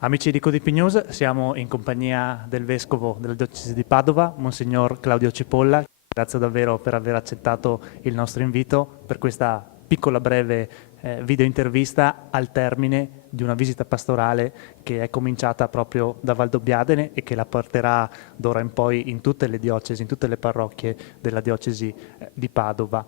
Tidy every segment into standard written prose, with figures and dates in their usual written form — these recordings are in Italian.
Amici di Codipi News, siamo in compagnia del Vescovo della Diocesi di Padova, Monsignor Claudio Cipolla. Grazie davvero per aver accettato il nostro invito per questa piccola breve video intervista al termine di una visita pastorale che è cominciata proprio da Valdobbiadene e che la porterà d'ora in poi in tutte le diocesi, in tutte le parrocchie della Diocesi di Padova.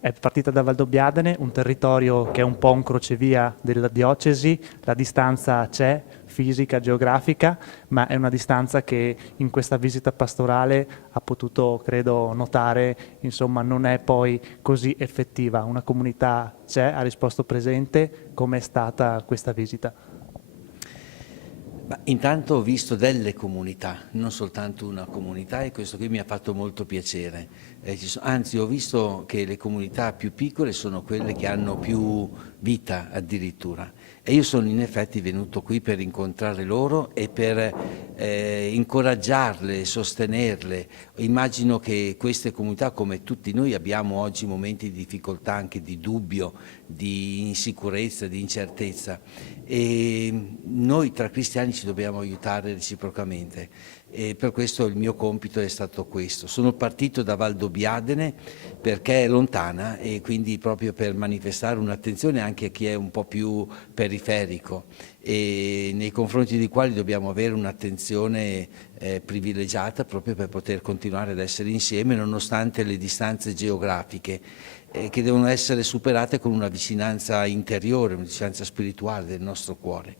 È partita da Valdobbiadene, un territorio che è un po' un crocevia della diocesi, la distanza c'è, fisica, geografica, ma è una distanza che in questa visita pastorale ha potuto, credo, notare, insomma, non è poi così effettiva. Una comunità c'è, ha risposto presente. Com'è stata questa visita? Ma intanto ho visto delle comunità, non soltanto una comunità, e questo qui mi ha fatto molto piacere. Anzi, ho visto che le comunità più piccole sono quelle che hanno più vita addirittura. E io sono in effetti venuto qui per incontrare loro e per incoraggiarle, sostenerle. Immagino che queste comunità, come tutti noi, abbiamo oggi momenti di difficoltà, anche di dubbio, di insicurezza, di incertezza. E noi tra cristiani ci dobbiamo aiutare reciprocamente e per questo il mio compito è stato questo. Sono partito da Valdobbiadene perché è lontana e quindi proprio per manifestare un'attenzione anche a chi è un po' più periferico e nei confronti dei quali dobbiamo avere un'attenzione privilegiata proprio per poter continuare ad essere insieme nonostante le distanze geografiche che devono essere superate con una vicinanza interiore, una vicinanza spirituale del nostro cuore.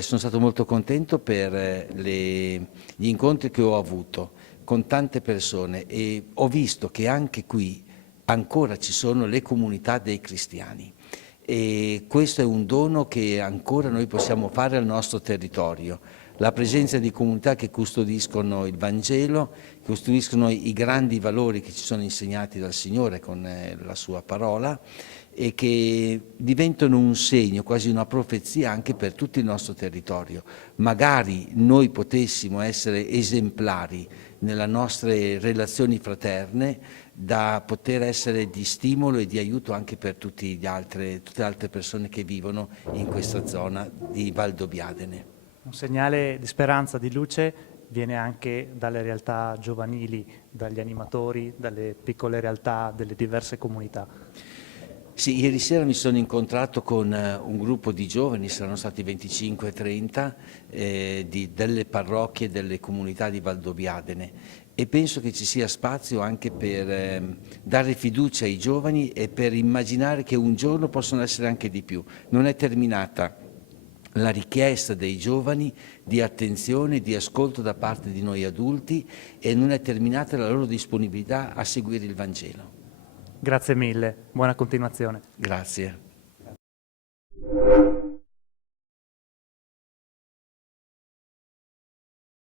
Sono stato molto contento per gli incontri che ho avuto con tante persone e ho visto che anche qui ancora ci sono le comunità dei cristiani e questo è un dono che ancora noi possiamo fare al nostro territorio. La presenza di comunità che custodiscono il Vangelo, che custodiscono i grandi valori che ci sono insegnati dal Signore con la sua parola e che diventano un segno, quasi una profezia anche per tutto il nostro territorio. Magari noi potessimo essere esemplari nelle nostre relazioni fraterne da poter essere di stimolo e di aiuto anche per tutte le altre persone che vivono in questa zona di Valdobbiadene. Un segnale di speranza, di luce, viene anche dalle realtà giovanili, dagli animatori, dalle piccole realtà delle diverse comunità. Sì, ieri sera mi sono incontrato con un gruppo di giovani, saranno stati 25-30, delle parrocchie, delle comunità di Valdobbiadene e penso che ci sia spazio anche per dare fiducia ai giovani e per immaginare che un giorno possono essere anche di più. Non è terminata la richiesta dei giovani di attenzione, di ascolto da parte di noi adulti e non è terminata la loro disponibilità a seguire il Vangelo. Grazie mille, buona continuazione. Grazie.